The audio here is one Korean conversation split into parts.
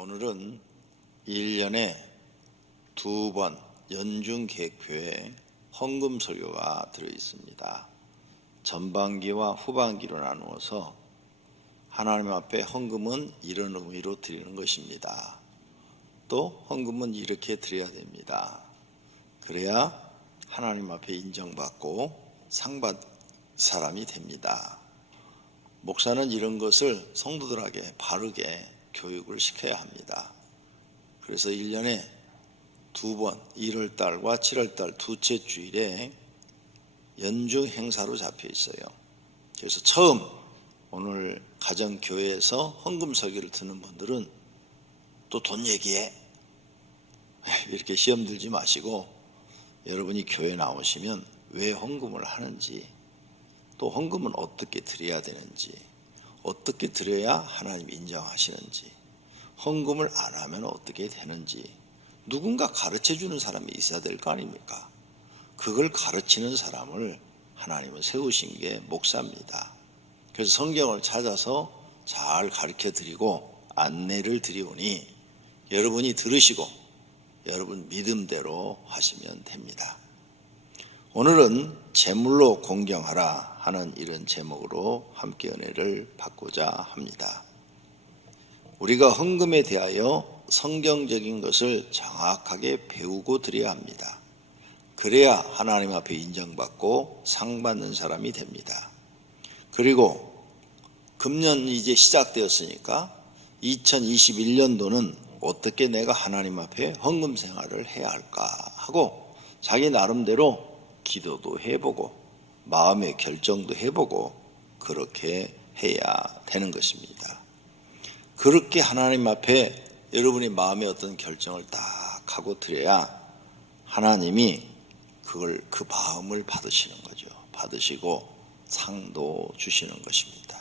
오늘은 1년에 2번 연중개표에 헌금 설교가 들어있습니다. 전반기와 후반기로 나누어서 하나님 앞에 헌금은 이런 의미로 드리는 것입니다. 또 헌금은 이렇게 드려야 됩니다. 그래야 하나님 앞에 인정받고 상받을 사람이 됩니다. 목사는 이런 것을 성도들에게 바르게 교육을 시켜야 합니다. 그래서 1년에 2번 1월달과 7월달 두째 주일에 연중 행사로 잡혀 있어요. 그래서 처음 오늘 가정교회에서 헌금 설교를 듣는 분들은 또 돈 얘기해 이렇게 시험 들지 마시고, 여러분이 교회 나오시면 왜 헌금을 하는지, 또 헌금은 어떻게 드려야 되는지, 어떻게 드려야 하나님 인정하시는지, 헌금을 안 하면 어떻게 되는지 누군가 가르쳐주는 사람이 있어야 될 거 아닙니까? 그걸 가르치는 사람을 하나님은 세우신 게 목사입니다. 그래서 성경을 찾아서 잘 가르쳐 드리고 안내를 드리오니 여러분이 들으시고 여러분 믿음대로 하시면 됩니다. 오늘은 제물로 공경하라 하는 이런 제목으로 함께 은혜를 받고자 합니다. 우리가 헌금에 대하여 성경적인 것을 정확하게 배우고 드려야 합니다. 그래야 하나님 앞에 인정받고 상받는 사람이 됩니다. 그리고 금년이 이제 시작되었으니까 2021년도는 어떻게 내가 하나님 앞에 헌금 생활을 해야 할까 하고 자기 나름대로 기도도 해보고 마음의 결정도 해보고 그렇게 해야 되는 것입니다. 그렇게 하나님 앞에 여러분이 마음의 어떤 결정을 딱 하고 드려야 하나님이 그 마음을 받으시는 거죠. 받으시고 상도 주시는 것입니다.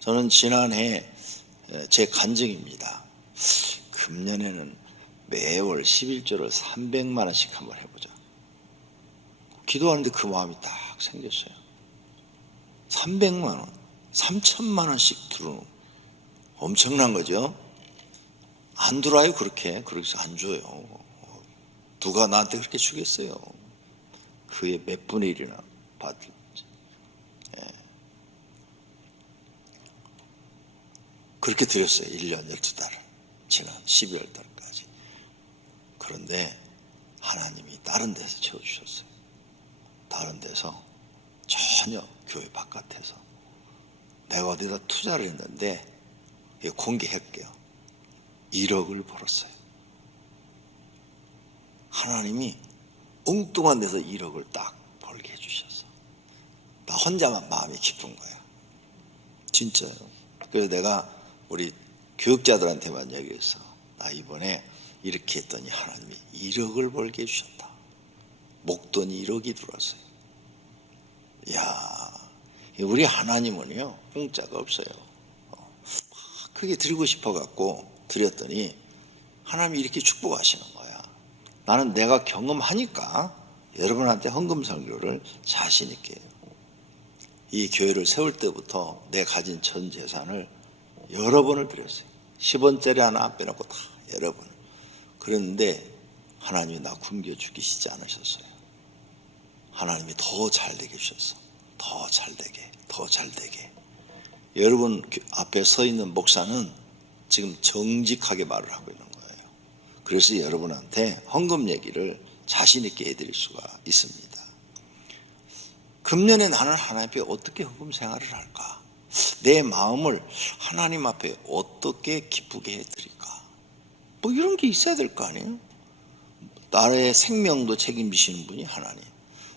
저는 지난해 제 간증입니다. 금년에는 매월 11조를 300만 원씩 한번 해보자. 기도하는데 그 마음이 딱 생겼어요. 300만 원, 3천만 원씩 들어오는 엄청난 거죠. 안 들어와요. 그렇게 안 줘요. 누가 나한테 그렇게 주겠어요. 그의 몇 분의 1이나 받을지. 그렇게 드렸어요. 1년 12달을 지난 12월 달까지. 그런데 하나님이 다른 데서 채워주셨어요. 다른 데서, 전혀 교회 바깥에서. 내가 어디다 투자를 했는데 공개할게요. 1억을 벌었어요. 하나님이 엉뚱한 데서 1억을 딱 벌게 해주셨어. 나 혼자만 마음이 기쁜 거야. 진짜요. 그래서 내가 우리 교육자들한테만 얘기했어. 나 이번에 이렇게 했더니 하나님이 1억을 벌게 해주셨다. 목돈이 1억이 들어왔어요. 이야, 우리 하나님은요 공짜가 없어요. 크게 드리고 싶어갖고 드렸더니 하나님이 이렇게 축복하시는 거야. 나는 내가 경험하니까 여러분한테 헌금 설교를 자신 있게 해요. 이 교회를 세울 때부터 내 가진 전 재산을 여러 번을 드렸어요. 10원짜리 하나 안 빼놓고 다 여러 번. 그런데 하나님이 나 굶겨 죽이시지 않으셨어요. 하나님이 더 잘되게 해주셨어. 더 잘되게, 더 잘되게. 여러분 앞에 서 있는 목사는 지금 정직하게 말을 하고 있는 거예요. 그래서 여러분한테 헌금 얘기를 자신 있게 해드릴 수가 있습니다. 금년에 나는 하나님 앞에 어떻게 헌금 생활을 할까? 내 마음을 하나님 앞에 어떻게 기쁘게 해드릴까? 뭐 이런 게 있어야 될 거 아니에요? 나의 생명도 책임지시는 분이 하나님,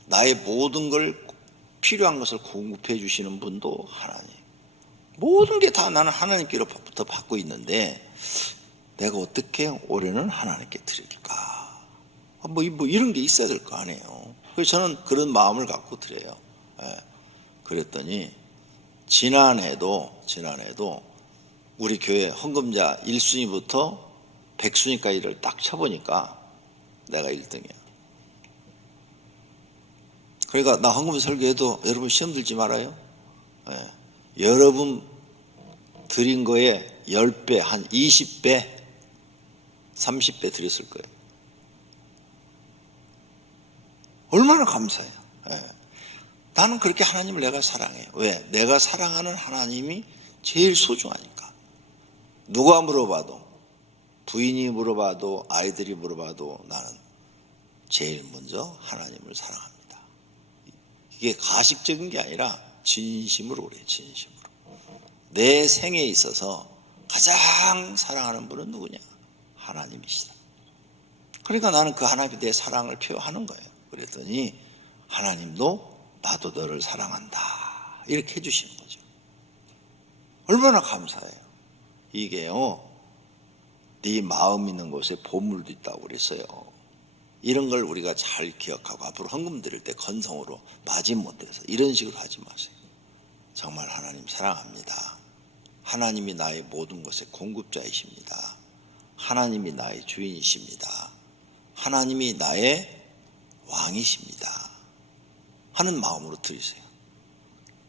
나의 모든 걸 필요한 것을 공급해 주시는 분도 하나님. 모든 게 다 나는 하나님께로부터 받고 있는데 내가 어떻게 올해는 하나님께 드릴까? 뭐 이런 게 있어야 될 거 아니에요. 그래서 저는 그런 마음을 갖고 드려요. 그랬더니 지난해도 우리 교회 헌금자 1순위부터 100순위까지를 딱 쳐보니까 내가 1등이야. 그러니까 나 헌금 설교해도 여러분 시험 들지 말아요. 여러분 드린 거에 10배, 한 20배, 30배 드렸을 거예요. 얼마나 감사해요. 예. 나는 그렇게 하나님을 내가 사랑해요. 왜? 내가 사랑하는 하나님이 제일 소중하니까. 누가 물어봐도, 부인이 물어봐도, 아이들이 물어봐도 나는 제일 먼저 하나님을 사랑합니다. 이게 가식적인 게 아니라 진심으로 그래요. 진심으로. 내 생에 있어서 가장 사랑하는 분은 누구냐? 하나님이시다. 그러니까 나는 그 하나님에 대해 사랑을 표현하는 거예요. 그랬더니 하나님도 나도 너를 사랑한다 이렇게 해주시는 거죠. 얼마나 감사해요. 이게요, 네 마음 있는 곳에 보물도 있다고 그랬어요. 이런 걸 우리가 잘 기억하고 앞으로 헌금 드릴 때 건성으로 마지못해서 이런 식으로 하지 마세요. 정말 하나님 사랑합니다. 하나님이 나의 모든 것의 공급자이십니다. 하나님이 나의 주인이십니다. 하나님이 나의 왕이십니다 하는 마음으로 드리세요.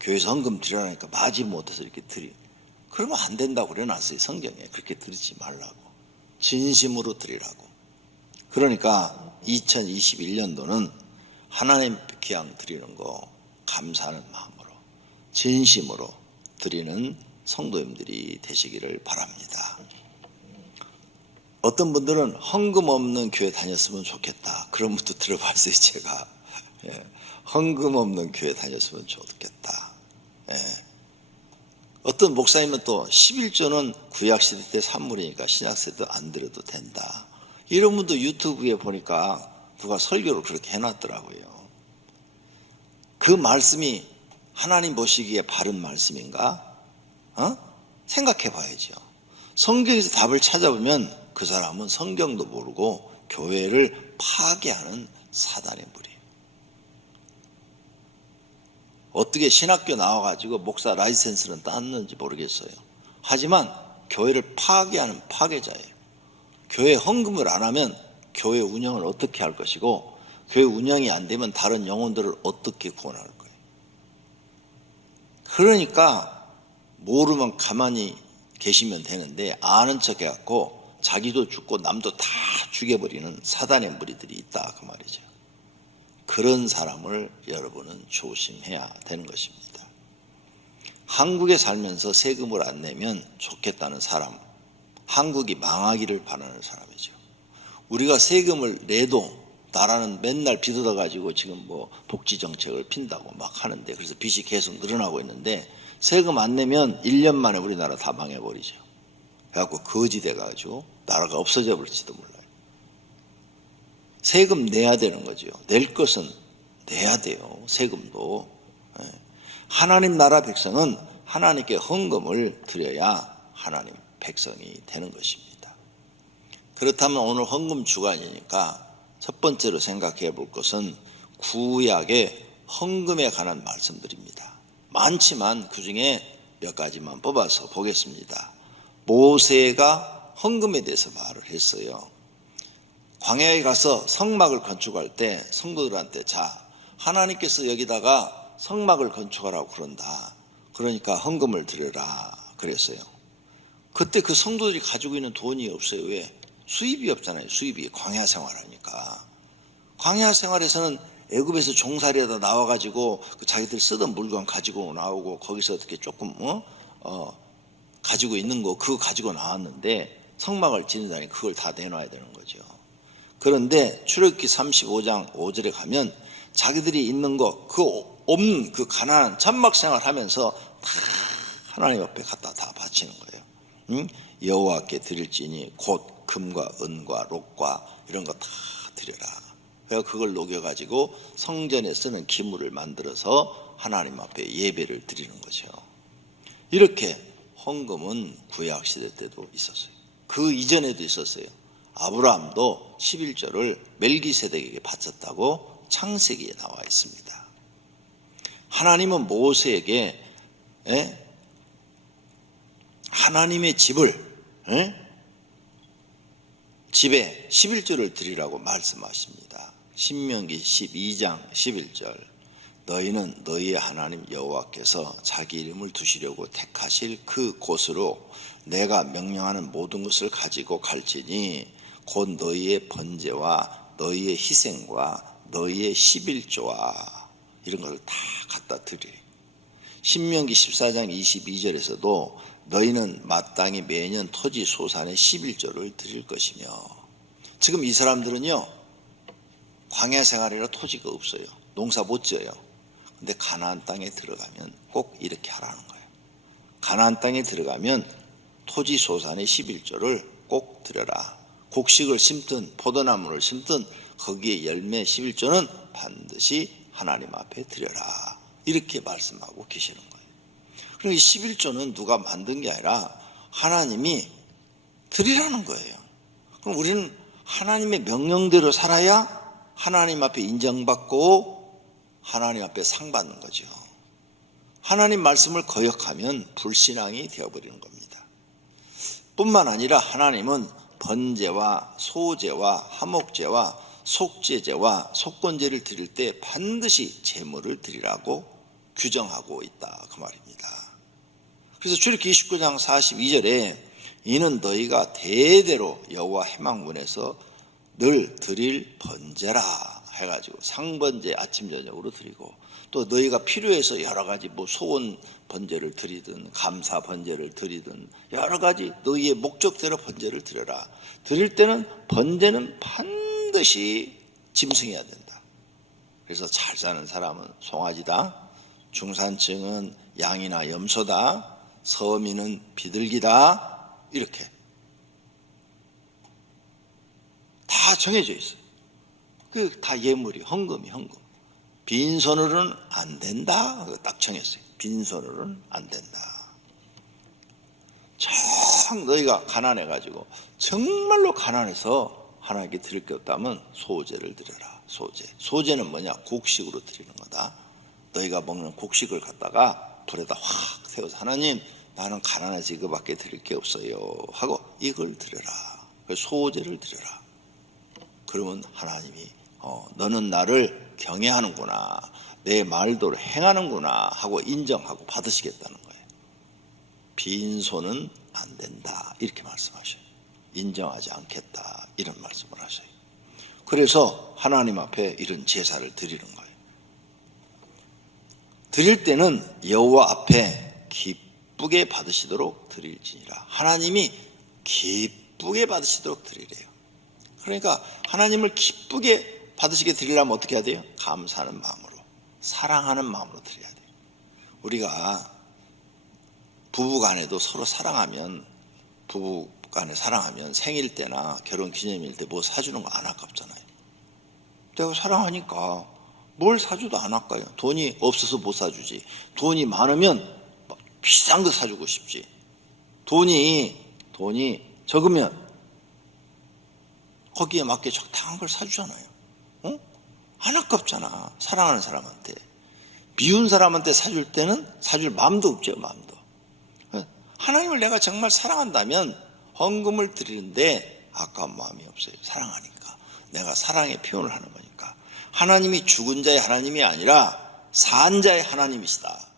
교회에서 헌금 드리라니까 마지못해서 이렇게 그러면 안 된다고 그래놨어요. 성경에. 그렇게 드리지 말라고. 진심으로 드리라고. 그러니까 2021년도는 하나님 기양 드리는 거 감사하는 마음으로 진심으로 드리는 성도님들이 되시기를 바랍니다. 어떤 분들은 헌금 없는 교회 다녔으면 좋겠다. 그런 분도 들어봤어요. 제가. 예. 헌금 없는 교회 다녔으면 좋겠다. 예. 어떤 목사님은 또 11조는 구약시대 때 산물이니까 신약시대 때 안 드려도 된다. 이런 분도 유튜브에 보니까 누가 설교를 그렇게 해놨더라고요. 그 말씀이 하나님 보시기에 바른 말씀인가? 생각해 봐야죠. 성경에서 답을 찾아보면 그 사람은 성경도 모르고 교회를 파괴하는 사단의 무리예요. 어떻게 신학교 나와가지고 목사 라이센스는 땄는지 모르겠어요. 하지만 교회를 파괴하는 파괴자예요. 교회 헌금을 안 하면 교회 운영을 어떻게 할 것이고 교회 운영이 안 되면 다른 영혼들을 어떻게 구원할 거예요. 그러니까 모르면 가만히 계시면 되는데 아는 척 해갖고 자기도 죽고 남도 다 죽여버리는 사단의 무리들이 있다 그 말이죠. 그런 사람을 여러분은 조심해야 되는 것입니다. 한국에 살면서 세금을 안 내면 좋겠다는 사람, 한국이 망하기를 바라는 사람이죠. 우리가 세금을 내도 나라는 맨날 빚 얻어가지고 지금 뭐 복지 정책을 핀다고 막 하는데 그래서 빚이 계속 늘어나고 있는데 세금 안 내면 1년 만에 우리나라 다 망해버리죠. 그래갖고 거지 돼가지고 나라가 없어져 버릴지도 몰라요. 세금 내야 되는 거죠. 낼 것은 내야 돼요. 세금도. 하나님 나라 백성은 하나님께 헌금을 드려야 하나님 백성이 되는 것입니다. 그렇다면 오늘 헌금 주간이니까 첫 번째로 생각해 볼 것은 구약의 헌금에 관한 말씀들입니다. 많지만 그 중에 몇 가지만 뽑아서 보겠습니다. 모세가 헌금에 대해서 말을 했어요. 광야에 가서 성막을 건축할 때 성도들한테 자, 하나님께서 여기다가 성막을 건축하라고 그런다. 그러니까 헌금을 드려라 그랬어요. 그때 그 성도들이 가지고 있는 돈이 없어요. 왜? 수입이 없잖아요. 수입이 광야 생활하니까. 광야 생활에서는 애굽에서 종살이하다 나와가지고 그 자기들 쓰던 물건 가지고 나오고 거기서 어떻게 조금 가지고 있는 거 그거 가지고 나왔는데 성막을 짓는다니 그걸 다 내놔야 되는 거죠. 그런데 출애굽기 35장 5절에 가면 자기들이 있는 거 그 없는 그 가난한 천막 생활하면서 다 하나님 앞에 갖다 다 바치는 거예요. 여호와께 드릴지니 곧 금과 은과 록과 이런 거 다 드려라. 그래서 그걸 녹여가지고 성전에 쓰는 기물을 만들어서 하나님 앞에 예배를 드리는 거죠. 이렇게 헌금은 구약시대 때도 있었어요. 그 이전에도 있었어요. 아브라함도 11조를 멜기세덱에게 바쳤다고 창세기에 나와 있습니다. 하나님은 모세에게 하나님의 집에 11조를 드리라고 말씀하십니다. 신명기 12장 11절 너희는 너희의 하나님 여호와께서 자기 이름을 두시려고 택하실 그 곳으로 내가 명령하는 모든 것을 가지고 갈지니 곧 너희의 번제와 너희의 희생과 너희의 11조와 이런 것을 다 갖다 드리리. 신명기 14장 22절에서도 너희는 마땅히 매년 토지 소산의 11조를 드릴 것이며, 지금 이 사람들은요 광야 생활이라 토지가 없어요. 농사 못 지어요. 근데 가나안 땅에 들어가면 꼭 이렇게 하라는 거예요. 가나안 땅에 들어가면 토지 소산의 11조를 꼭 드려라. 곡식을 심든 포도나무를 심든 거기에 열매 11조는 반드시 하나님 앞에 드려라. 이렇게 말씀하고 계시는 거예요. 그리고 이 11조는 누가 만든 게 아니라 하나님이 드리라는 거예요. 그럼 우리는 하나님의 명령대로 살아야 하나님 앞에 인정받고 하나님 앞에 상 받는 거죠. 하나님 말씀을 거역하면 불신앙이 되어버리는 겁니다. 뿐만 아니라 하나님은 번제와 소제와 화목제와 속죄제와 속건제를 드릴 때 반드시 제물을 드리라고 규정하고 있다 그 말입니다. 그래서 출애굽기 29장 42절에 이는 너희가 대대로 여호와 회막문에서 늘 드릴 번제라 해가지고 상번제 아침 저녁으로 드리고, 또 너희가 필요해서 여러 가지 뭐 소원 번제를 드리든 감사 번제를 드리든 여러 가지 너희의 목적대로 번제를 드려라. 드릴 때는 번제는 반드시 짐승해야 된다. 그래서 잘 사는 사람은 송아지다, 중산층은 양이나 염소다, 서민은 비둘기다, 이렇게 다 정해져 있어요. 그 다 예물이 헌금이 헌금. 빈손으로는 안 된다. 딱 정했어요. 빈손으로는 안 된다. 정 너희가 가난해가지고 정말로 가난해서 하나님께 드릴 게 없다면 소제를 드려라. 소제는 뭐냐? 곡식으로 드리는 거다. 너희가 먹는 곡식을 갖다가 불에다 확 세워서 하나님 나는 가난해서 이거밖에 드릴 게 없어요 하고 이걸 드려라. 소제를 드려라. 그러면 하나님이 너는 나를 경외하는구나, 내 말대로 행하는구나 하고 인정하고 받으시겠다는 거예요. 빈손은 안 된다 이렇게 말씀하셔요. 인정하지 않겠다 이런 말씀을 하셔요. 그래서 하나님 앞에 이런 제사를 드리는 거예요. 드릴 때는 여호와 앞에 기쁘게 받으시도록 드릴지니라. 하나님이 기쁘게 받으시도록 드리래요. 그러니까 하나님을 기쁘게 받으시게 드리려면 어떻게 해야 돼요? 감사하는 마음으로, 사랑하는 마음으로 드려야 돼요. 우리가 부부간에도 서로 사랑하면, 부부간에 사랑하면 생일 때나 결혼 기념일 때 뭐 사주는 거 안 아깝잖아요. 내가 사랑하니까 뭘 사줘도 안 아까워요. 돈이 없어서 못 사주지. 돈이 많으면 비싼 거 사주고 싶지. 돈이 적으면 거기에 맞게 적당한 걸 사주잖아요. 안 아깝잖아. 사랑하는 사람한테. 미운 사람한테 사줄 때는 사줄 마음도 없죠. 마음도. 하나님을 내가 정말 사랑한다면 헌금을 드리는데 아까운 마음이 없어요. 사랑하니까. 내가 사랑의 표현을 하는 거니까. 하나님이 죽은 자의 하나님이 아니라 산 자의 하나님이시다.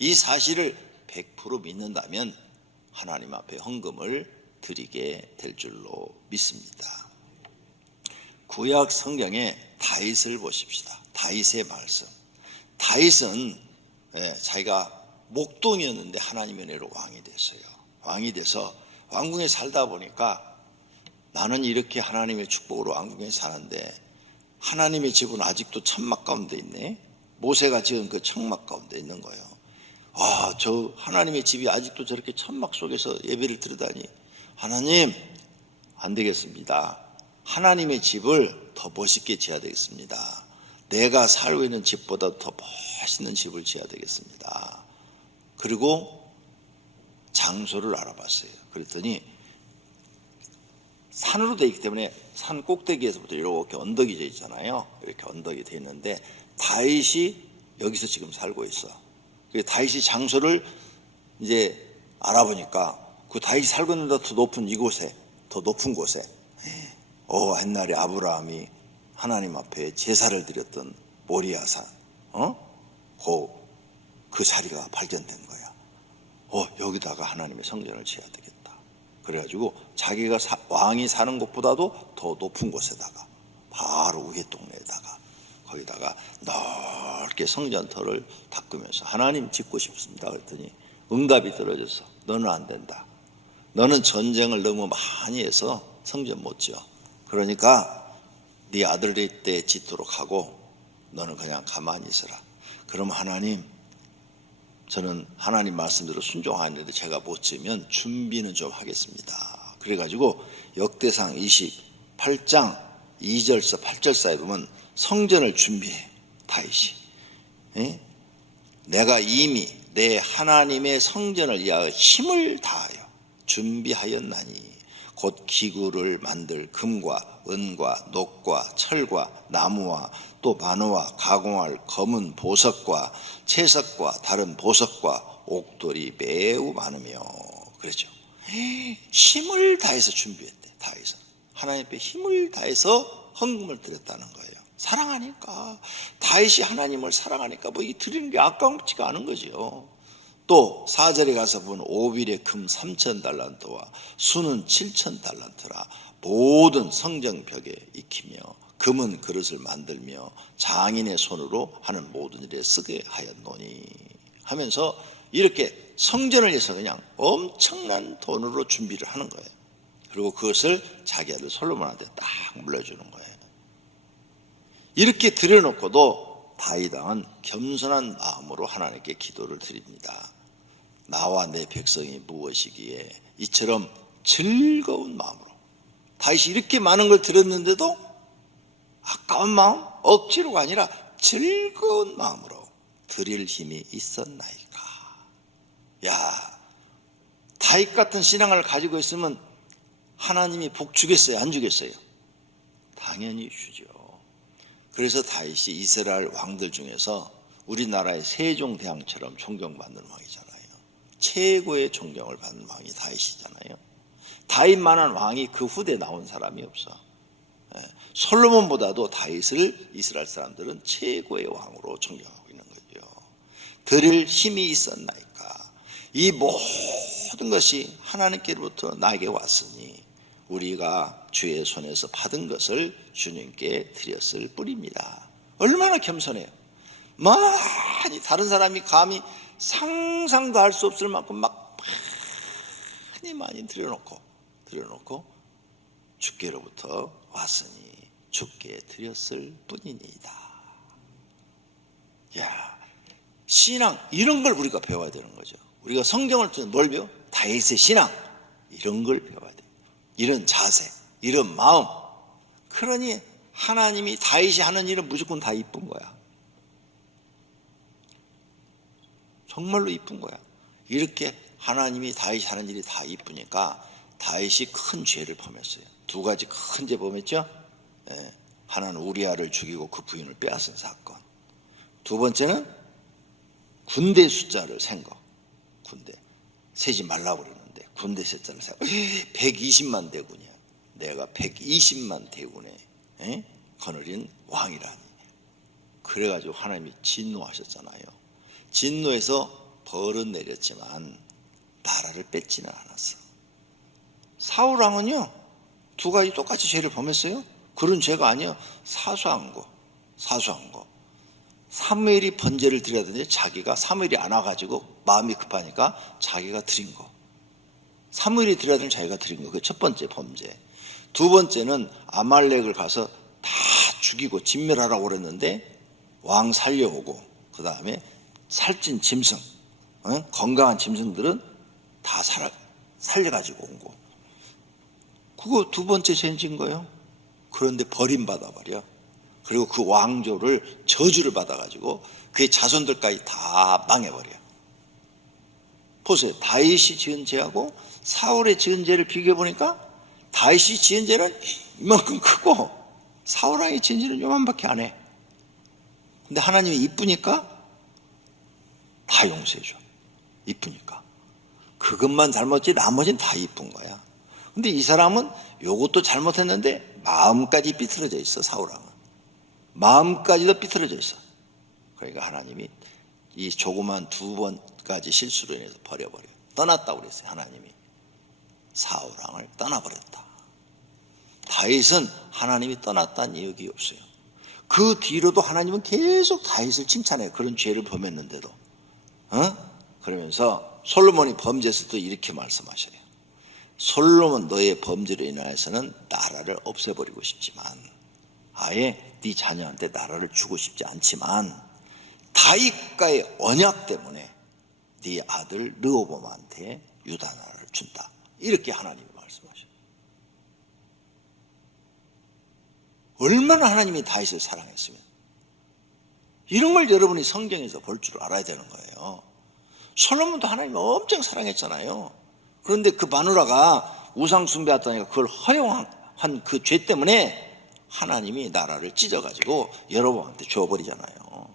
이 사실을 100% 믿는다면 하나님 앞에 헌금을 드리게 될 줄로 믿습니다. 구약 성경에 다윗을 보십시다. 다윗의 말씀. 다윗은 자기가 목동이었는데 하나님의 은혜로 왕이 됐어요. 왕이 돼서 왕궁에 살다 보니까 나는 이렇게 하나님의 축복으로 왕궁에 사는데 하나님의 집은 아직도 천막 가운데 있네. 모세가 지은 그 천막 가운데 있는 거예요. 아, 저 하나님의 집이 아직도 저렇게 천막 속에서 예배를 드리다니. 하나님, 안 되겠습니다. 하나님의 집을 더 멋있게 지어야 되겠습니다. 내가 살고 있는 집보다 더 멋있는 집을 지어야 되겠습니다. 그리고 장소를 알아봤어요. 그랬더니 산으로 되어 있기 때문에 산 꼭대기에서부터 이렇게 언덕이 져 있잖아요. 이렇게 언덕이 되어 있는데 다윗이 여기서 지금 살고 있어. 다윗이 장소를 이제 알아보니까 그 다윗이 살고 있는 더 높은 이곳에, 더 높은 곳에 옛날에 아브라함이 하나님 앞에 제사를 드렸던 모리아산, 그 자리가 발견된 거야. 여기다가 하나님의 성전을 지어야 되겠다. 그래가지고 자기가 왕이 사는 곳보다도 더 높은 곳에다가 바로 우회 동네에다가 거기다가 넓게 성전터를 닦으면서 하나님 짓고 싶습니다 그랬더니 응답이 떨어져서 너는 안 된다. 너는 전쟁을 너무 많이 해서 성전 못 지어. 그러니까 네 아들들 때 짓도록 하고 너는 그냥 가만히 있어라. 그럼 하나님, 저는 하나님 말씀대로 순종하는데 제가 못 지으면 준비는 좀 하겠습니다. 그래가지고 역대상 28장 2절서 8절 사이에 보면 성전을 준비해. 다윗이 내가 이미 내 하나님의 성전을 위하여 힘을 다하여 준비하였나니 곧 기구를 만들 금과 은과 녹과 철과 나무와 또 만화와 가공할 검은 보석과 채석과 다른 보석과 옥돌이 매우 많으며. 그렇죠. 힘을 다해서 준비했대. 다해서 하나님 앞에 힘을 다해서 헌금을 드렸다는 거예요. 사랑하니까. 다윗이 하나님을 사랑하니까 이 드리는 게 아까운지가 않은 거죠. 또 4절에 가서 보면 오빌의 금 3,000달란트와 수는 7,000달란트라 모든 성전벽에 익히며 금은 그릇을 만들며 장인의 손으로 하는 모든 일에 쓰게 하였노니 하면서 이렇게 성전을 위해서 그냥 엄청난 돈으로 준비를 하는 거예요. 그리고 그것을 자기 아들 솔로몬한테 딱 물려주는 거예요. 이렇게 드려놓고도 다윗 왕은 겸손한 마음으로 하나님께 기도를 드립니다. 나와 내 백성이 무엇이기에 이처럼 즐거운 마음으로. 다윗이 이렇게 많은 걸 드렸는데도 아까운 마음, 억지로가 아니라 즐거운 마음으로 드릴 힘이 있었나이까. 야, 다윗 같은 신앙을 가지고 있으면 하나님이 복 주겠어요? 안 주겠어요? 당연히 주죠. 그래서 다윗이 이스라엘 왕들 중에서 우리나라의 세종대왕처럼 존경받는 왕이잖아요. 최고의 존경을 받는 왕이 다윗이잖아요. 다윗만한 왕이 그 후대에 나온 사람이 없어. 솔로몬보다도 다윗을 이스라엘 사람들은 최고의 왕으로 존경하고 있는 거죠. 드릴 힘이 있었나이까. 이 모든 것이 하나님께로부터 나에게 왔으니 우리가 주의 손에서 받은 것을 주님께 드렸을 뿐입니다. 얼마나 겸손해요. 많이 다른 사람이 감히 상상도 할 수 없을 만큼 막 많이 드려놓고 주께로부터 왔으니 주께 드렸을 뿐이니이다. 야, 신앙 이런 걸 우리가 배워야 되는 거죠. 우리가 성경을 통해서 뭘 배워? 다윗의 신앙 이런 걸 배워야 돼. 이런 자세, 이런 마음. 그러니 하나님이 다윗이 하는 일은 무조건 다 이쁜 거야. 정말로 이쁜 거야. 이렇게 하나님이 다윗이 하는 일이 다 이쁘니까 다윗이 큰 죄를 범했어요. 두 가지 큰 죄 범했죠. 하나는 우리아를 죽이고 그 부인을 빼앗은 사건. 두 번째는 군대 숫자를 센 거. 군대 세지 말라고 그랬는데 군대 숫자를 세고 120만 대군이야. 내가 120만 대군에 거느린 왕이라니. 그래가지고 하나님이 진노하셨잖아요. 진노해서 벌은 내렸지만 나라를 뺏지는 않았어. 사울 왕은요 두 가지 똑같이 죄를 범했어요. 그런 죄가 아니에요. 사소한 거. 사무엘이 번제를 드려야 자기가 사무엘이 안 와가지고 마음이 급하니까 자기가 드린 거. 사무엘이 드려야 되는 자기가 드린 거. 그 첫 번째 범죄. 두 번째는 아말렉을 가서 다 죽이고 진멸하라고 그랬는데 왕 살려오고 그 다음에 살찐 짐승, 건강한 짐승들은 다 살려가지고 온 거. 그거 두 번째 죄인 거예요. 그런데 버림받아 버려. 그리고 그 왕조를 저주를 받아가지고 그의 자손들까지 다 망해버려. 보세요. 다윗이 지은 죄하고 사울의 지은 죄를 비교해보니까 다윗이 지은 죄는 이만큼 크고 사울 왕이 지은 죄는 요만밖에 안 해. 근데 하나님이 이쁘니까 다 용서해줘. 이쁘니까. 그것만 잘못지 나머지는 다 이쁜 거야. 근데 이 사람은 요것도 잘못했는데 마음까지 삐뚤어져 있어. 사울 왕은 마음까지도 삐뚤어져 있어. 그러니까 하나님이 이 조그만 2번까지 실수로 인해서 버려버려요. 떠났다고 그랬어요. 하나님이 사울왕을 떠나버렸다. 다윗은 하나님이 떠났다는 얘기 없어요. 그 뒤로도 하나님은 계속 다윗을 칭찬해요. 그런 죄를 범했는데도. 그러면서 솔로몬이 범죄했을 때 이렇게 말씀하셔요. 솔로몬 너의 범죄로 인하여서는 나라를 없애버리고 싶지만, 아예 네 자녀한테 나라를 주고 싶지 않지만, 다윗과의 언약 때문에 네 아들 르호보암한테 유다 나라를 준다. 이렇게 하나님이 말씀하셔요. 얼마나 하나님이 다윗을 사랑했으면, 이런 걸 여러분이 성경에서 볼 줄 알아야 되는 거예요. 솔로몬도 하나님을 엄청 사랑했잖아요. 그런데 그 마누라가 우상 숭배했다니까 그걸 허용한 그 죄 때문에 하나님이 나라를 찢어가지고 여로보암한테 줘버리잖아요.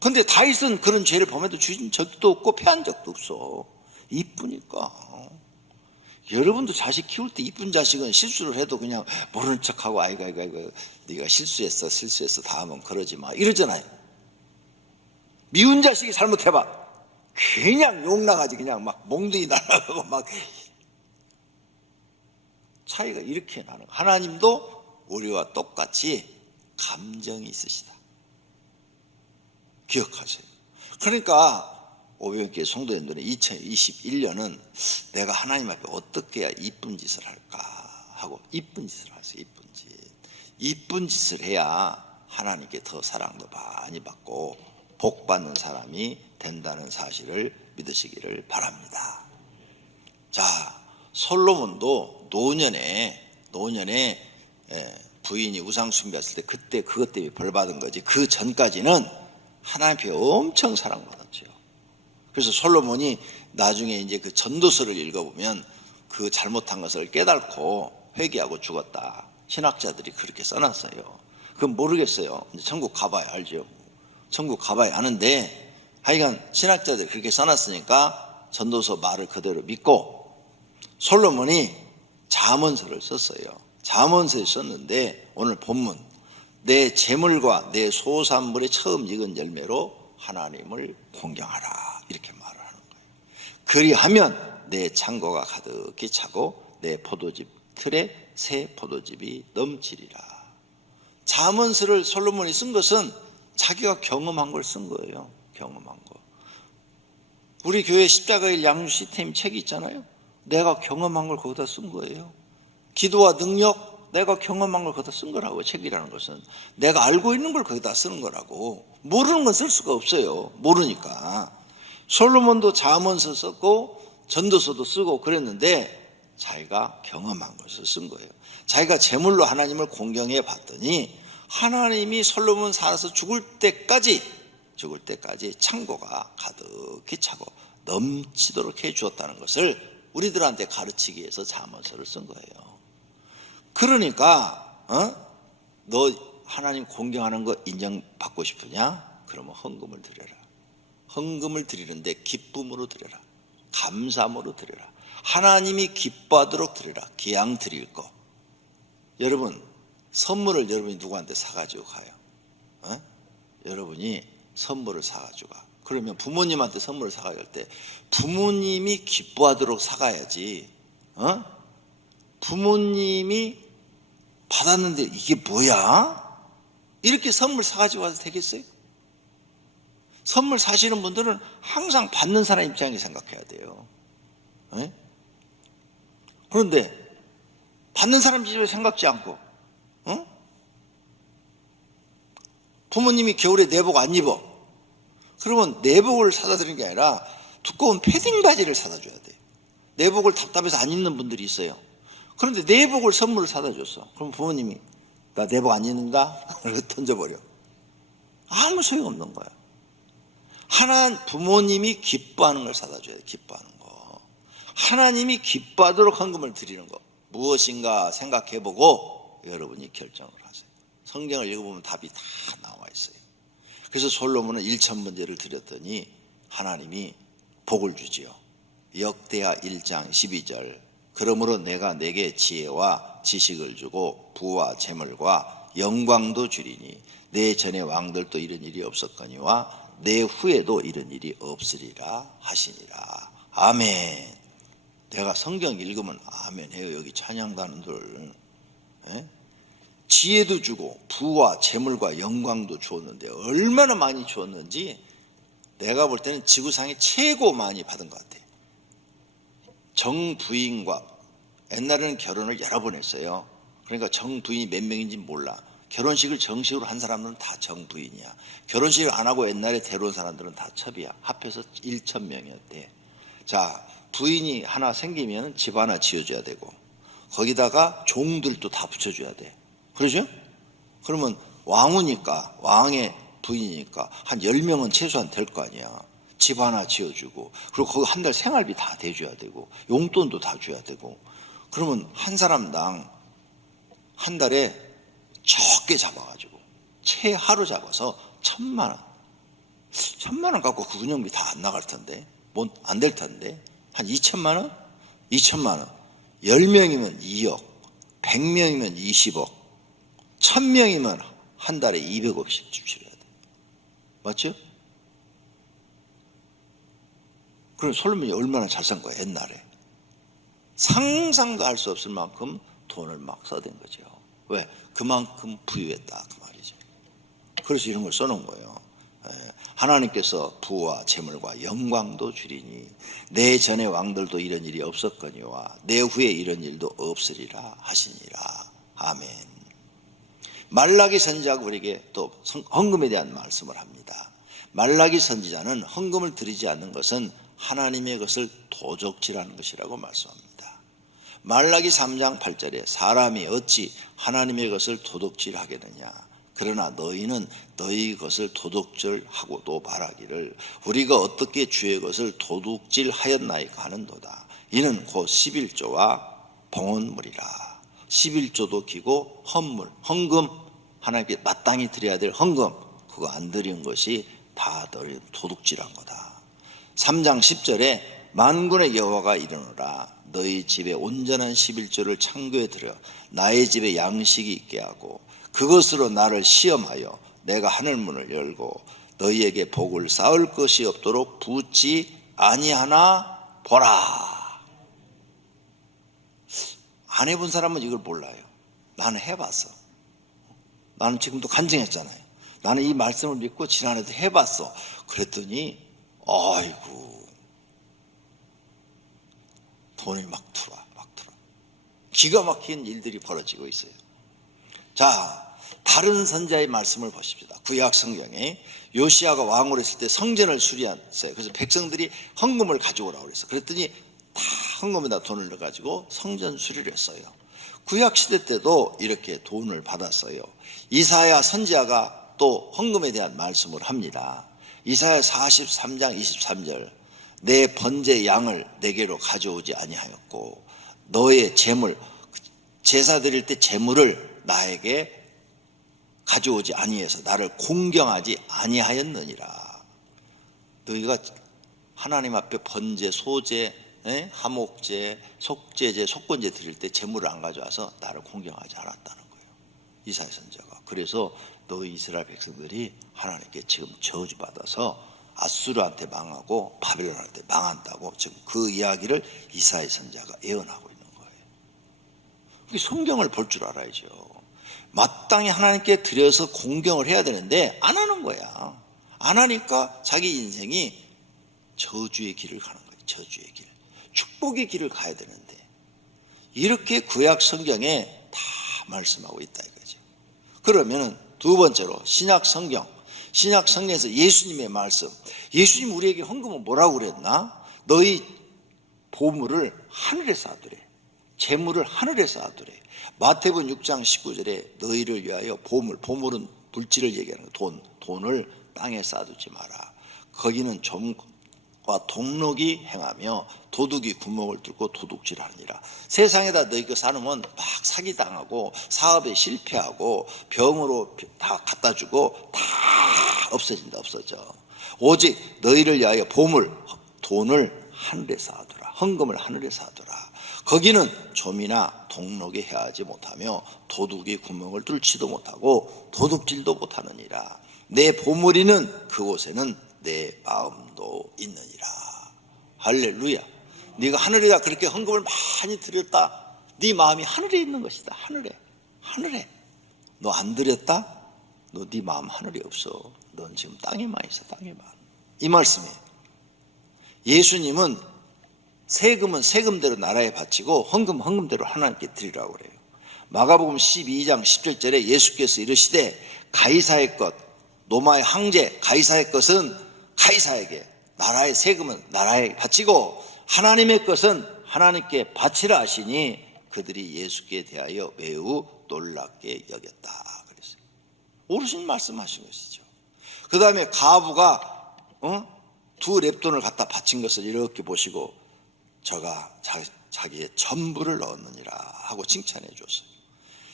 그런데 다윗은 그런 죄를 범해도 주신 적도 없고 패한 적도 없어. 이쁘니까. 여러분도 자식 키울 때 이쁜 자식은 실수를 해도 그냥 모르는 척하고 아이고 네가 실수했어 다음은 그러지 마 이러잖아요. 미운 자식이 잘못해봐 그냥 욕나가지 그냥 막 몽둥이 날아가고 막 차이가 이렇게 나는 거예요. 하나님도 우리와 똑같이 감정이 있으시다. 기억하세요. 그러니까 오병이교회 성도님들은 2021년은 내가 하나님 앞에 어떻게 해야 이쁜 짓을 할까 하고 이쁜 짓을 하세요. 이쁜 짓을 해야 하나님께 더 사랑도 많이 받고 복 받는 사람이 된다는 사실을 믿으시기를 바랍니다. 자, 솔로몬도 노년에 부인이 우상 숭배했을 때 그때 그것 때문에 벌 받은 거지. 그 전까지는 하나님께 엄청 사랑받았죠. 그래서 솔로몬이 나중에 이제 그 전도서를 읽어보면 그 잘못한 것을 깨닫고 회개하고 죽었다. 신학자들이 그렇게 써놨어요. 그건 모르겠어요. 천국 가봐야 알죠. 천국 가봐야 아는데 하여간 신학자들이 그렇게 써놨으니까 전도서 말을 그대로 믿고 솔로몬이 잠언서를 썼어요. 잠언서를 썼는데 오늘 본문 내 재물과 내 소산물의 처음 익은 열매로 하나님을 공경하라 이렇게 말을 하는 거예요. 그리하면 내 창고가 가득히 차고 내 포도집 틀에 새 포도즙이 넘치리라. 잠언서를 솔로몬이 쓴 것은 자기가 경험한 걸 쓴 거예요. 경험한 거. 우리 교회 십자가의 양육 시스템 책이 있잖아요. 내가 경험한 걸 거기다 쓴 거예요. 기도와 능력 내가 경험한 걸 거기다 쓴 거라고. 책이라는 것은 내가 알고 있는 걸 거기다 쓰는 거라고. 모르는 건 쓸 수가 없어요. 모르니까. 솔로몬도 잠언서 썼고 전도서도 쓰고 그랬는데 자기가 경험한 것을 쓴 거예요. 자기가 제물로 하나님을 공경해 봤더니 하나님이 솔로몬 살아서 죽을 때까지 창고가 가득히 차고 넘치도록 해 주었다는 것을 우리들한테 가르치기 위해서 잠언서를 쓴 거예요. 그러니까 너 하나님 공경하는 거 인정받고 싶으냐? 그러면 헌금을 드려라. 헌금을 드리는데 기쁨으로 드려라. 감사함으로 드려라. 하나님이 기뻐하도록 드려라. 기양 드릴 거. 여러분 선물을 여러분이 누구한테 사가지고 가요? 여러분이 선물을 사가지고 가. 그러면 부모님한테 선물을 사가야 할 때 부모님이 기뻐하도록 사가야지. 부모님이 받았는데 이게 뭐야? 이렇게 선물 사가지고 와도 되겠어요? 선물 사시는 분들은 항상 받는 사람 입장에 생각해야 돼요. 그런데 받는 사람 입장에 생각지 않고 부모님이 겨울에 내복 안 입어. 그러면 내복을 사다 드리는 게 아니라 두꺼운 패딩 바지를 사다 줘야 돼요. 내복을 답답해서 안 입는 분들이 있어요. 그런데 내복을 선물을 사다 줬어. 그럼 부모님이 나 내복 안 입는다? 던져버려. 아무 소용없는 거야. 부모님이 기뻐하는 걸 사다 줘야 돼. 기뻐하는 거. 하나님이 기뻐하도록 헌금을 드리는 거. 무엇인가 생각해보고 여러분이 결정을 하세요. 성경을 읽어보면 답이 다 나와 있어요. 그래서 솔로몬은 1000번제를 드렸더니 하나님이 복을 주지요. 역대하 1장 12절 그러므로 내가 내게 지혜와 지식을 주고 부와 재물과 영광도 주리니 내 전에 왕들도 이런 일이 없었거니와 내 후에도 이런 일이 없으리라 하시니라. 아멘. 내가 성경 읽으면 아멘 해요. 여기 찬양단들. 지혜도 주고 부와 재물과 영광도 주었는데 얼마나 많이 주었는지 내가 볼 때는 지구상에 최고 많이 받은 것 같아요. 정부인과 옛날에는 결혼을 여러 번 했어요. 그러니까 정부인이 몇 명인지 몰라. 결혼식을 정식으로 한 사람들은 다 정부인이야. 결혼식을 안 하고 옛날에 데려온 사람들은 다 첩이야. 합해서 1,000명이었대. 자, 부인이 하나 생기면 집 하나 지어줘야 되고 거기다가 종들도 다 붙여줘야 돼. 그러죠? 그러면 왕후니까, 왕의 부인이니까 한 10명은 최소한 될 거 아니야. 집 하나 지어주고, 그리고 거기 한 달 생활비 다 대줘야 되고, 용돈도 다 줘야 되고. 그러면 한 사람당 한 달에 적게 잡아가지고 채 하루 잡아서 1,000만 원 갖고 그 운영비 다 안 나갈 텐데, 뭐 안 될 텐데, 한 2천만 원? 2천만 원. 10명이면 2억, 100명이면 20억, 1,000명이면 한 달에 200억씩 주셔야 돼. 맞죠? 그럼 솔로몬이 얼마나 잘 산 거야, 옛날에. 상상도 할 수 없을 만큼 돈을 막 써댄 거죠. 왜? 그만큼 부유했다 그 말이죠. 그래서 이런 걸 써놓은 거예요. 하나님께서 부와 재물과 영광도 주리니 내 전의 왕들도 이런 일이 없었거니와 내 후에 이런 일도 없으리라 하시니라. 아멘. 말라기 선지자가 우리에게 또 헌금에 대한 말씀을 합니다. 말라기 선지자는 헌금을 드리지 않는 것은 하나님의 것을 도적질하는 것이라고 말씀합니다. 말라기 3장 8절에 사람이 어찌 하나님의 것을 도둑질하겠느냐. 그러나 너희는 너희 것을 도둑질하고도 말하기를 우리가 어떻게 주의 것을 도둑질하였나이까 하는도다. 이는 곧 11조와 봉헌물이라. 11조도 기고 헌금, 하나님께 마땅히 드려야 될 헌금, 그거 안 드린 것이 다 너희 도둑질한 거다. 3장 10절에 만군의 여호와가 이르노라. 너희 집에 온전한 11조를 창고에 들여 나의 집에 양식이 있게 하고 그것으로 나를 시험하여 내가 하늘문을 열고 너희에게 복을 쌓을 것이 없도록 붓지 아니하나 보라. 안 해본 사람은 이걸 몰라요. 나는 해봤어. 나는 지금도 간증했잖아요. 나는 이 말씀을 믿고 지난해도 해봤어. 그랬더니 아이고 돈이 막 들어와. 기가 막힌 일들이 벌어지고 있어요. 자, 다른 선지자의 말씀을 보십시다. 구약 성경에 요시야가 왕으로 했을 때 성전을 수리했어요. 그래서 백성들이 헌금을 가져오라고 그랬어요. 그랬더니 다 헌금에다 돈을 넣어가지고 성전 수리를 했어요. 구약 시대 때도 이렇게 돈을 받았어요. 이사야 선지자가 또 헌금에 대한 말씀을 합니다. 이사야 43장 23절 내 번제 양을 내게로 가져오지 아니하였고 너의 재물, 제사 드릴 때 재물을 나에게 가져오지 아니해서 나를 공경하지 아니하였느니라. 너희가 하나님 앞에 번제, 소제, 하목제, 속제제, 속건제 드릴 때 재물을 안 가져와서 나를 공경하지 않았다는 거예요. 이사야 선지자가. 그래서 너희 이스라엘 백성들이 하나님께 지금 저주받아서 아수르한테 망하고 바벨론한테 망한다고 지금 그 이야기를 이사야 선지자가 예언하고 있는 거예요. 성경을 볼 줄 알아야죠. 마땅히 하나님께 드려서 공경을 해야 되는데 안 하는 거야. 안 하니까 자기 인생이 저주의 길을 가는 거예요. 저주의 길. 축복의 길을 가야 되는데 이렇게 구약 성경에 다 말씀하고 있다 이거죠. 그러면 두 번째로 신약 성경에서 예수님의 말씀. 예수님 우리에게 헌금은 뭐라고 그랬나? 너희 보물을 하늘에 쌓아두래. 재물을 하늘에 쌓아두래. 마태복음 6장 19절에 너희를 위하여 보물은 물질을 얘기하는 거. 돈을 땅에 쌓아두지 마라. 거기는 점과 동록이 행하며 도둑이 구멍을 뚫고 도둑질하니라. 세상에다 너희가 사놓으면 막 사기당하고 사업에 실패하고 병으로 다 갖다 주고 다 없어진다. 없어져. 오직 너희를 위하여 돈을 하늘에 쌓아두라. 헌금을 하늘에 쌓아두라. 거기는 좀이나 동록이 해하지 못하며 도둑이 구멍을 뚫지도 못하고 도둑질도 못하느니라. 내 보물이는 그곳에는 내 마음도 있느니라. 할렐루야. 네가 하늘에다 그렇게 헌금을 많이 드렸다. 네 마음이 하늘에 있는 것이다. 하늘에. 너 안 드렸다? 너 네 마음 하늘에 없어. 넌 지금 땅에만 있어. 땅에만. 이 말씀이에요. 예수님은 세금은 세금대로 나라에 바치고 헌금대로 하나님께 드리라고 그래요. 마가복음 12장 17절에 예수께서 이르시되 가이사의 것, 로마의 황제 가이사의 것은 가이사에게, 나라의 세금은 나라에 바치고 하나님의 것은 하나님께 바치라 하시니 그들이 예수께 대하여 매우 놀랍게 여겼다 그랬어요. 어르신 말씀하신 것이죠. 그 다음에 가부가 두 렙돈을 갖다 바친 것을 이렇게 보시고 저가 자기의 전부를 넣었느니라 하고 칭찬해 줬어요.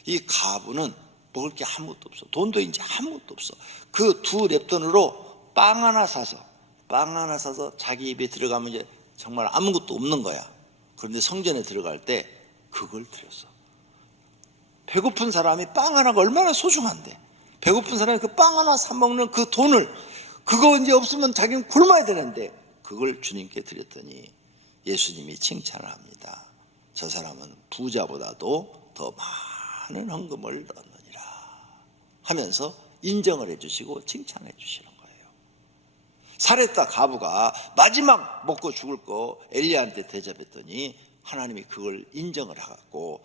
이 가부는 먹을 게 아무것도 없어. 돈도 이제 아무것도 없어. 그 두 렙돈으로 빵 하나 사서 자기 입에 들어가면 이제 정말 아무것도 없는 거야. 그런데 성전에 들어갈 때 그걸 드렸어. 배고픈 사람이 빵 하나가 얼마나 소중한데, 배고픈 사람이 그 빵 하나 사 먹는 그 돈을, 그거 이제 없으면 자기는 굶어야 되는데 그걸 주님께 드렸더니 예수님이 칭찬을 합니다. 저 사람은 부자보다도 더 많은 헌금을 넣느니라 하면서 인정을 해주시고 칭찬해 주시는 거예요. 사렙다 가부가 마지막 먹고 죽을 거 엘리야한테 대접했더니 하나님이 그걸 인정을 하고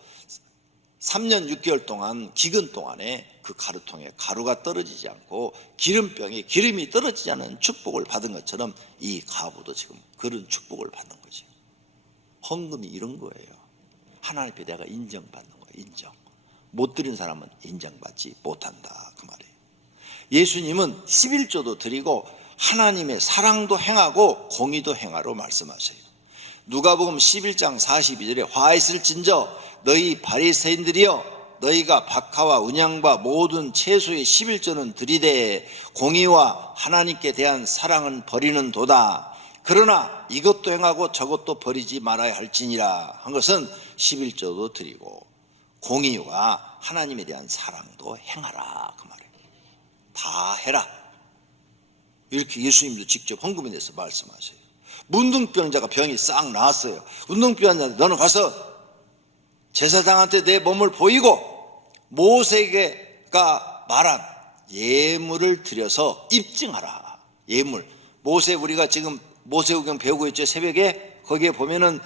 3년 6개월 동안 기근 동안에 그 가루통에 가루가 떨어지지 않고 기름병에 기름이 떨어지지 않은 축복을 받은 것처럼 이 가부도 지금 그런 축복을 받는 거죠. 헌금이 이런 거예요. 하나님 앞에 내가 인정받는 거예요. 인정. 못 드린 사람은 인정받지 못한다 그 말이에요. 예수님은 11조도 드리고 하나님의 사랑도 행하고 공의도 행하라고 말씀하세요. 누가복음 11장 42절에 화 있을진저 너희 바리새인들이여 너희가 박하와 은양과 모든 채소의 11조는 드리되 공의와 하나님께 대한 사랑은 버리는 도다. 그러나 이것도 행하고 저것도 버리지 말아야 할지니라 한 것은 11조도 드리고 공의와 하나님에 대한 사랑도 행하라 그 말이에요. 다 해라. 이렇게 예수님도 직접 헌금에 대해서 말씀하세요. 문둥병자가 병이 싹 나았어요. 문둥병자한테 너는 가서 제사장한테 내 몸을 보이고 모세가 말한 예물을 드려서 입증하라. 예물. 모세, 우리가 지금 모세오경 배우고 있죠. 새벽에 거기에 보면은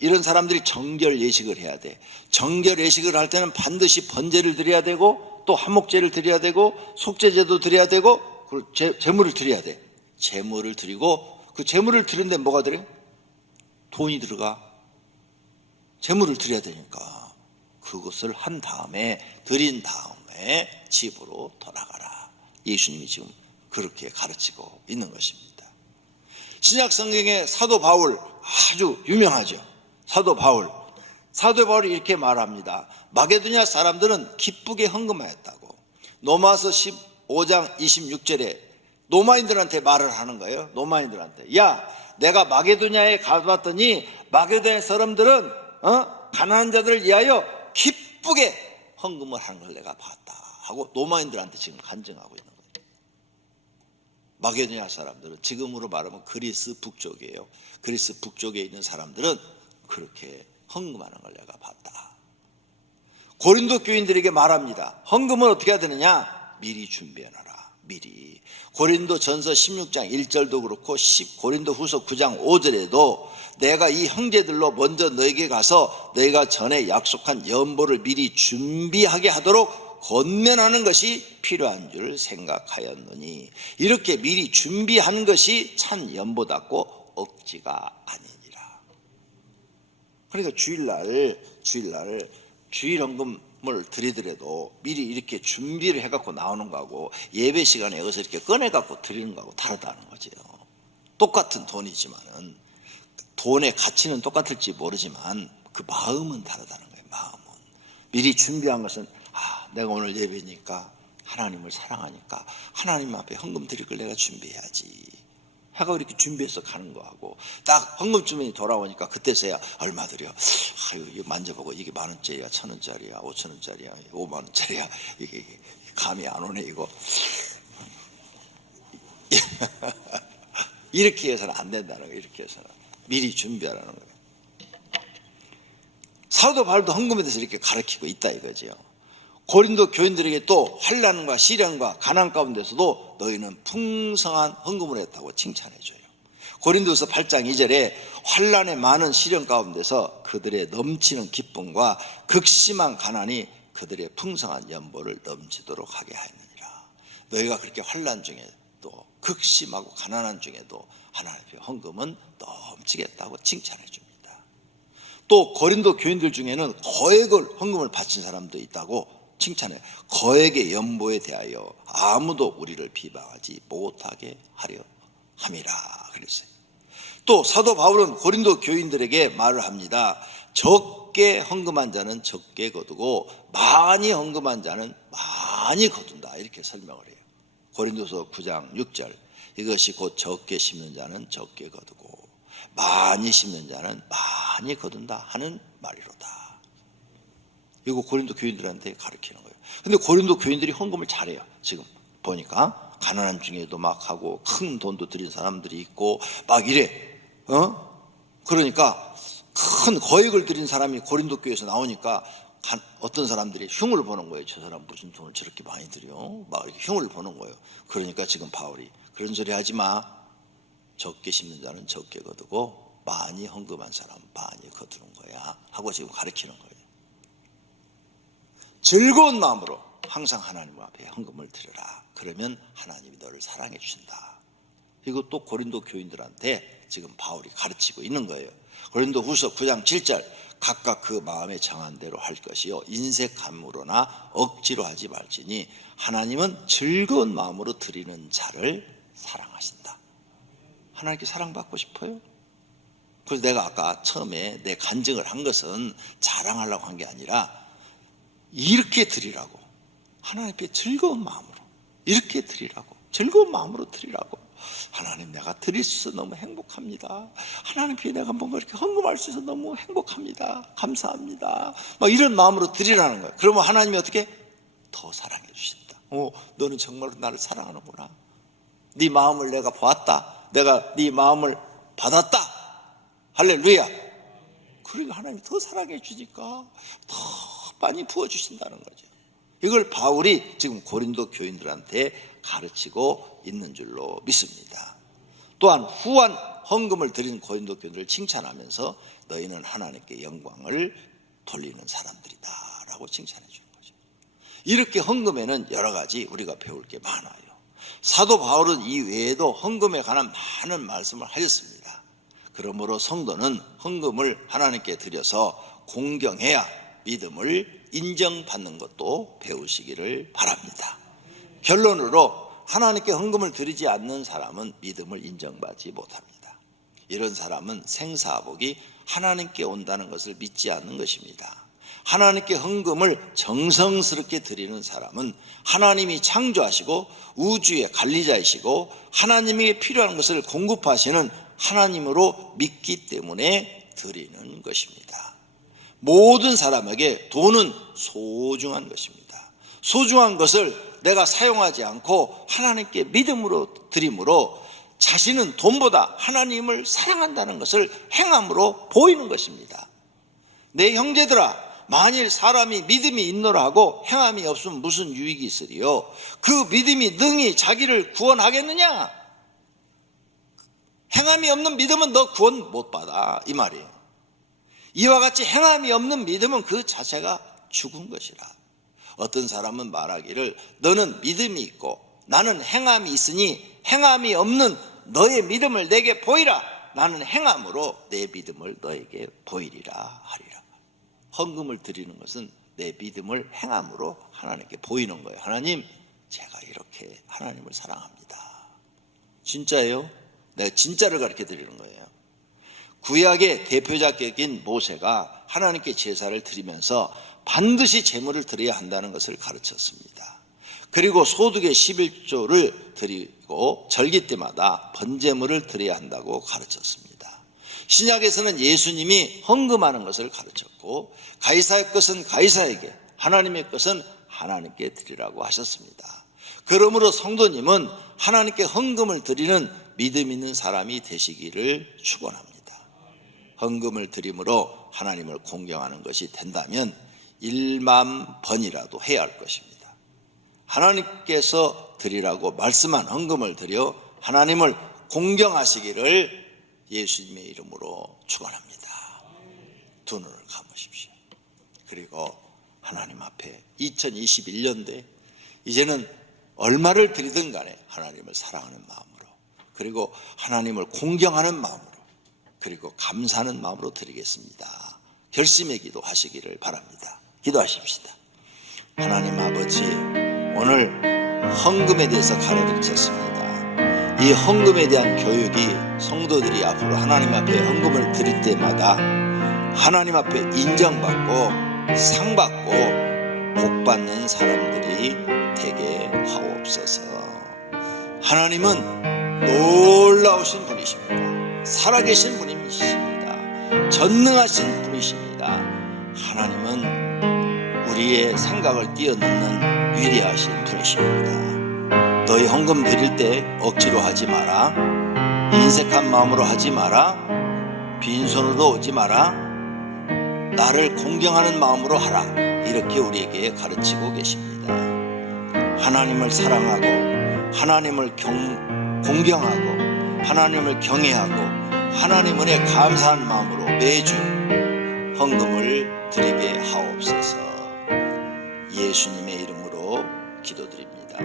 이런 사람들이 정결 예식을 해야 돼. 정결 예식을 할 때는 반드시 번제를 드려야 되고 또 한목제를 드려야 되고 속죄제도 드려야 되고 그리고 제물을 드려야 돼. 제물을 드리고 그 제물을 드리는데 뭐가 들어요? 돈이 들어가. 제물을 드려야 되니까 그것을 한 다음에 드린 다음에 집으로 돌아가라. 예수님이 지금 그렇게 가르치고 있는 것입니다. 신약 성경의 사도 바울 아주 유명하죠. 사도 바울이 이렇게 말합니다. 마게도냐 사람들은 기쁘게 헌금하였다고. 로마서 15장 26절에 로마인들한테 말을 하는 거예요. 로마인들한테 야 내가 마게도냐에 가봤더니 마게도냐 사람들은 가난한 자들을 위하여 기쁘게 헌금을 하는 걸 내가 봤다 하고 로마인들한테 지금 간증하고 있는 거예요. 마게도냐 사람들은 지금으로 말하면 그리스 북쪽이에요. 그리스 북쪽에 있는 사람들은 그렇게 헌금하는 걸 내가 봤다. 고린도 교인들에게 말합니다. 헌금은 어떻게 해야 되느냐? 미리 준비해놔라. 미리. 고린도 전서 16장 1절도 그렇고 고린도 후서 9장 5절에도 내가 이 형제들로 먼저 너에게 가서 너희가 전에 약속한 연보를 미리 준비하게 하도록 권면하는 것이 필요한 줄 생각하였노니 이렇게 미리 준비하는 것이 참 연보답고 억지가 아니니라. 그러니까 주일날 주일 헌금을 드리더라도 미리 이렇게 준비를 해갖고 나오는 거하고 예배 시간에 여기서 이렇게 꺼내갖고 드리는 거하고 다르다는 거죠. 똑같은 돈이지만은 돈의 가치는 똑같을지 모르지만 그 마음은 다르다는 거예요. 마음은 미리 준비한 것은 내가 오늘 예배니까 하나님을 사랑하니까 하나님 앞에 헌금 드릴 걸 내가 준비해야지 해가 이렇게 준비해서 가는 거하고 딱 헌금 주머니 돌아오니까 그때서야 얼마 드려? 이거 만져보고 이게 10,000원짜리야, 1,000원짜리야, 5,000원짜리야, 50,000원짜리야 이게 감이 안 오네 이거. 이렇게 해서는 안 된다는 거예요. 이렇게 해서는 미리 준비하라는 거예요. 사도 바울도 헌금에 대해서 이렇게 가르치고 있다 이거죠. 고린도 교인들에게 또 환난과 시련과 가난 가운데서도 너희는 풍성한 헌금을 했다고 칭찬해줘요. 고린도서 8장 2절에 환난의 많은 시련 가운데서 그들의 넘치는 기쁨과 극심한 가난이 그들의 풍성한 연보를 넘치도록 하게 하였느니라. 너희가 그렇게 환난 중에도 극심하고 가난한 중에도 하나님의 헌금은 넘치게 했다고 칭찬해 줍니다. 또 고린도 교인들 중에는 거액을 헌금을 바친 사람도 있다고 칭찬해요. 거액의 연보에 대하여 아무도 우리를 비방하지 못하게 하려 함이라 그랬어요. 또 사도 바울은 고린도 교인들에게 말을 합니다. 적게 헌금한 자는 적게 거두고 많이 헌금한 자는 많이 거둔다 이렇게 설명을 해요. 고린도서 9장 6절 이것이 곧 적게 심는 자는 적게 거두고 많이 심는 자는 많이 거둔다 하는 말이로다. 이거 고린도 교인들한테 가르치는 거예요. 근데 고린도 교인들이 헌금을 잘해요. 지금 보니까 가난한 중에도 막 하고 큰 돈도 들인 사람들이 있고 막 이래. 그러니까 큰 거액을 들인 사람이 고린도 교회에서 나오니까 어떤 사람들이 흉을 보는 거예요. 저 사람 무슨 돈을 저렇게 많이 들여? 막 이렇게 흉을 보는 거예요. 그러니까 지금 바울이 그런 소리 하지 마. 적게 심는 자는 적게 거두고 많이 헌금한 사람은 많이 거두는 거야 하고 지금 가르치는 거예요. 즐거운 마음으로 항상 하나님 앞에 헌금을 드려라. 그러면 하나님이 너를 사랑해 주신다. 이것도 고린도 교인들한테 지금 바울이 가르치고 있는 거예요. 고린도 후서 9장 7절 각각 그 마음에 정한 대로 할 것이요 인색함으로나 억지로 하지 말지니 하나님은 즐거운 마음으로 드리는 자를 사랑하신다. 하나님께 사랑받고 싶어요? 그래서 내가 아까 처음에 내 간증을 한 것은 자랑하려고 한 게 아니라 이렇게 드리라고, 하나님께 즐거운 마음으로 이렇게 드리라고, 즐거운 마음으로 드리라고. 하나님 내가 드릴 수 있어서 너무 행복합니다. 하나님께 내가 뭔가 이렇게 헌금할 수 있어서 너무 행복합니다. 감사합니다. 막 이런 마음으로 드리라는 거예요. 그러면 하나님이 어떻게? 더 사랑해 주신다. 너는 정말로 나를 사랑하는구나. 네 마음을 내가 보았다. 내가 네 마음을 받았다. 할렐루야. 그러니까 하나님이 더 사랑해 주니까 더 많이 부어주신다는 거죠. 이걸 바울이 지금 고린도 교인들한테 가르치고 있는 줄로 믿습니다. 또한 후한 헌금을 드린 고린도 교인들을 칭찬하면서 너희는 하나님께 영광을 돌리는 사람들이다 라고 칭찬해 주는 거죠. 이렇게 헌금에는 여러 가지 우리가 배울 게 많아요. 사도 바울은 이 외에도 헌금에 관한 많은 말씀을 하셨습니다. 그러므로 성도는 헌금을 하나님께 드려서 공경해야 믿음을 인정받는 것도 배우시기를 바랍니다. 결론으로 하나님께 헌금을 드리지 않는 사람은 믿음을 인정받지 못합니다. 이런 사람은 생사복이 하나님께 온다는 것을 믿지 않는 것입니다. 하나님께 헌금을 정성스럽게 드리는 사람은 하나님이 창조하시고 우주의 관리자이시고 하나님에게 필요한 것을 공급하시는 하나님으로 믿기 때문에 드리는 것입니다. 모든 사람에게 돈은 소중한 것입니다. 소중한 것을 내가 사용하지 않고 하나님께 믿음으로 드림으로 자신은 돈보다 하나님을 사랑한다는 것을 행함으로 보이는 것입니다. 내 형제들아, 만일 사람이 믿음이 있노라 하고 행함이 없으면 무슨 유익이 있으리요? 그 믿음이 능히 자기를 구원하겠느냐? 행함이 없는 믿음은 너 구원 못 받아, 이 말이에요. 이와 같이 행함이 없는 믿음은 그 자체가 죽은 것이라. 어떤 사람은 말하기를 너는 믿음이 있고 나는 행함이 있으니 행함이 없는 너의 믿음을 내게 보이라. 나는 행함으로 내 믿음을 너에게 보이리라 하리라. 헌금을 드리는 것은 내 믿음을 행함으로 하나님께 보이는 거예요. 하나님, 제가 이렇게 하나님을 사랑합니다. 진짜예요? 내가 진짜를 가르쳐 드리는 거예요. 구약의 대표자격인 모세가 하나님께 제사를 드리면서 반드시 제물을 드려야 한다는 것을 가르쳤습니다. 그리고 소득의 11조를 드리고 절기 때마다 번제물을 드려야 한다고 가르쳤습니다. 신약에서는 예수님이 헌금하는 것을 가르쳤고 가이사의 것은 가이사에게, 하나님의 것은 하나님께 드리라고 하셨습니다. 그러므로 성도님은 하나님께 헌금을 드리는 믿음 있는 사람이 되시기를 축원합니다. 헌금을 드림으로 하나님을 공경하는 것이 된다면 1만 번이라도 해야 할 것입니다. 하나님께서 드리라고 말씀한 헌금을 드려 하나님을 공경하시기를 예수님의 이름으로 축원합니다. 두 눈을 감으십시오. 그리고 하나님 앞에 2021년도에 이제는 얼마를 드리든 간에 하나님을 사랑하는 마음으로, 그리고 하나님을 공경하는 마음으로, 그리고 감사하는 마음으로 드리겠습니다. 결심의 기도 하시기를 바랍니다. 기도하십시다. 하나님 아버지, 오늘 헌금에 대해서 가르쳤습니다. 이 헌금에 대한 교육이 성도들이 앞으로 하나님 앞에 헌금을 드릴 때마다 하나님 앞에 인정받고 상받고 복받는 사람들이 되게 하옵소서. 하나님은 놀라우신 분이십니다. 살아계신 분이십니다. 전능하신 분이십니다. 하나님은 우리의 생각을 뛰어넘는 위대하신 분이십니다. 너희 헌금 드릴 때 억지로 하지 마라. 인색한 마음으로 하지 마라. 빈손으로 오지 마라. 나를 공경하는 마음으로 하라. 이렇게 우리에게 가르치고 계십니다. 하나님을 사랑하고 하나님을 공경하고 하나님을 경외하고 하나님 은혜에 감사한 마음으로 매주 헌금을 드리게 하옵소서. 예수님의 이름으로 기도드립니다.